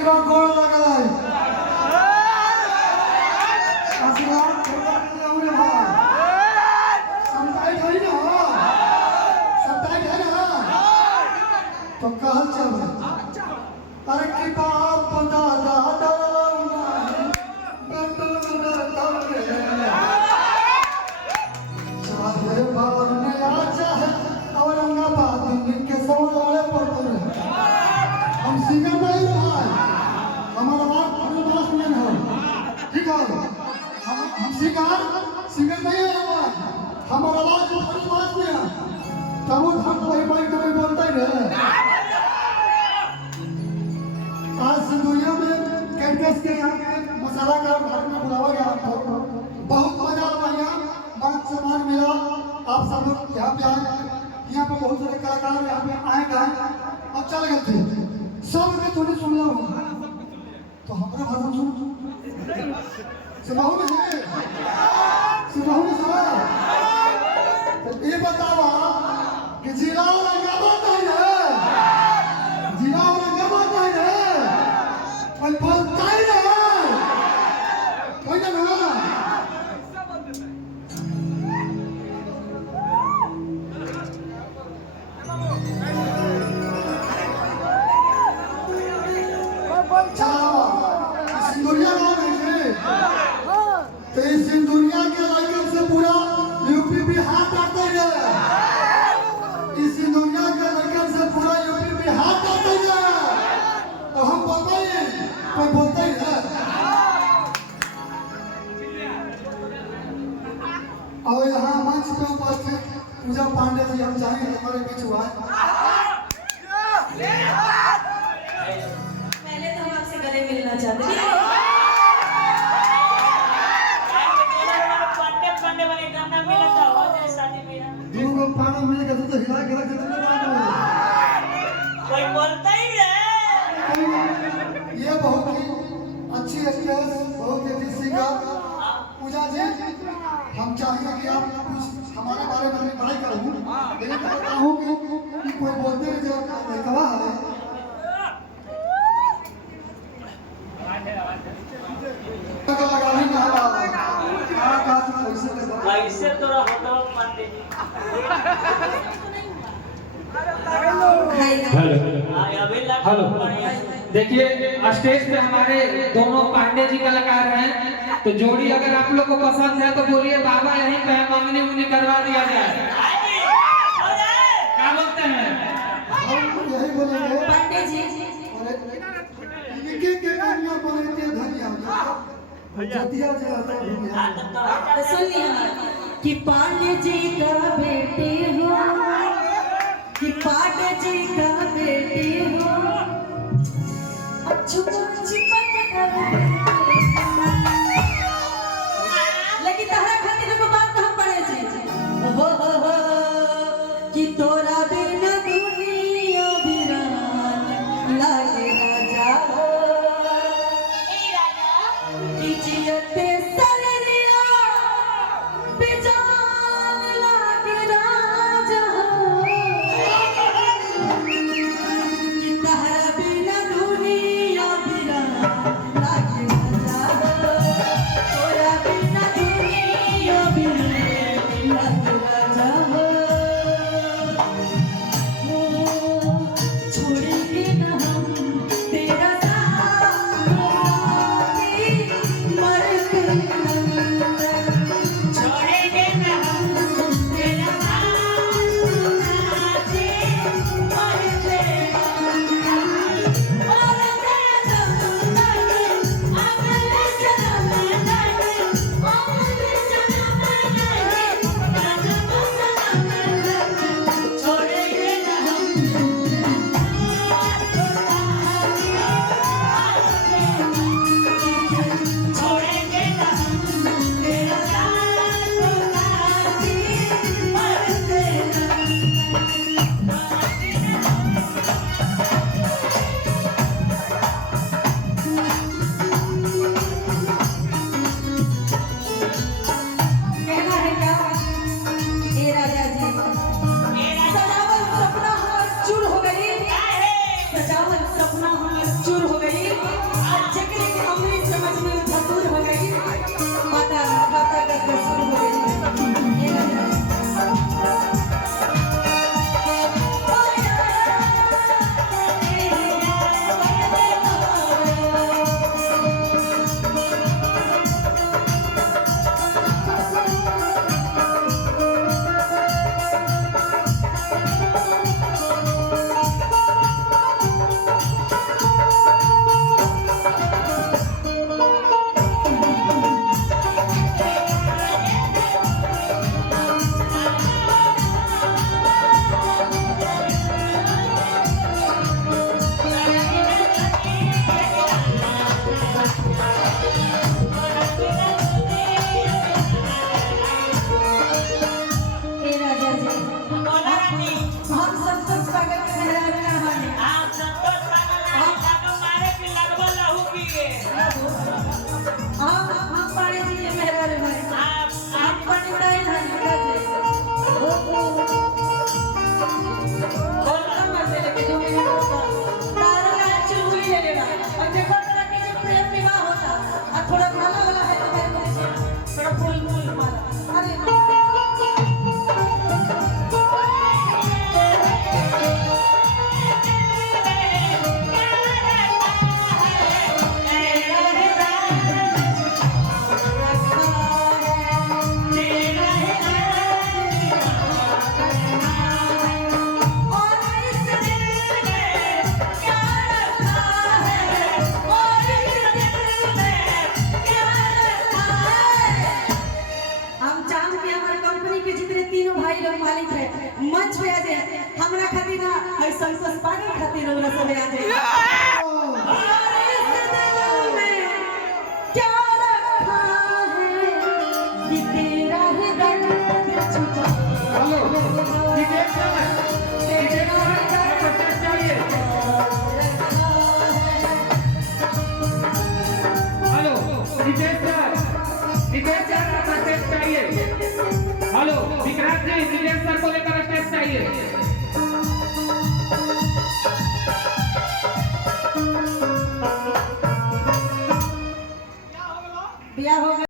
गोड़ लगाई आशीर्वाद छोड़ के जाऊंगे भाई संताई है ना तो कहल चल अरे की बाप दादा दाऊना बेटो न तबरे चाहे बार ने आ चाहे औरंगाबाद के सौर वाले पड़ते हम सिंगर नहीं रहा हमारा बात पूरी बात में है ठीक है हम सिंगर नहीं है हमारा आवाज पूरी बात में है तब वो हम वही बाई कभी बोलता ही रहे आज दुनिया में कैंपस के यहाँ के मसाला का घर में बुलावा गया बहुत मजा आया यहाँ मान सम्मान मिला आप सब लोग यहाँ पे आए यहाँ पे बहुत सारे कलाकार यहाँ पे आए गए अब चल गए थे सब में थोड़ी सुन लो तो हमारा भाषण सुन सुनाओ में सुनाओ में सुना तो ये बतावा कि जिला औरंगाबाद नहीं है जिला औरंगाबाद नहीं है कोई बोलता ही नहीं कोई ना सिंदूरिया तो इस सिंदूरिया के लाइकन से पूरा यूपी बिहार काटते हैं इस सिंदूरिया के लाइकन से पूरा यूपी बिहार काटते हैं तो हम बोलते हैं कोई बोलते ही है और यहाँ मंच पे उपस्थित पूजा पांडे जी हम चाहेंगे हमारे बीच हुआ मिलना चाहते हैं पंडे वाले गाना मिला था वो तेरे शादी में दो को पाना मिल के तो हिला के रख देते कोई बोलता ही है ये बहुत ही अच्छी एक्ट्रेस बहुत ही अच्छी सिंगर पूजा जी हम चाहेंगे कि आप कुछ हमारे बारे में पढ़ाई करूं लेकिन कहता हूं कि कोई बोलते हैं जो कहा है ऐसे तोरा होता मान दे हेलो देखिए स्टेज पे हमारे दोनों पांडे जी कलाकार हैं तो जोड़ी अगर आप लोग को पसंद है तो बोलिए बाबा यहीं पे मांगनी मुंगनी करवा दिया जाए क्या बोलते हैं यही बोलेंगे पांडे जी इनके के कन्या बोलते धनिया जतिया जे आता है तो सुनिए कि पांडे जी का बेटे हो कि पांडे जी का बेटे हो चिपक कर लेकिन तहरा खातिर को बात हम पढ़े जी हो कि तोरा बिना दुनिया वीरान लागे राजा कि जियते सरनिया बेजान लागे राजा कि तहरा बिना दुनिया वीरान लागे राजा तोरा बिना दुनिया वीरान लागे राजा छोड़ेंगे न हम तेरा साथ मरते छोड़ेंगे न हम तेरा साथ मरते और तेरा हम पानी जी के मेहरबान भाई आप पानी उड़ाई ना थोड़ा माला वाला है तो मेरे को थोड़ा फूल फूल माला अरे मालिक है मंच पे आ जाए हमरा खातिर ना है संतोष पानी खातिर हमरा सब आ जाए और इस दिल में क्या रखा है कि तेरा ही दर्द छुपा हेलो टिकट चाहिए हेलो टिकट सर चाहिए हेलो विक्रांत जी टिकट सर को लेकर स्टेज चाहिए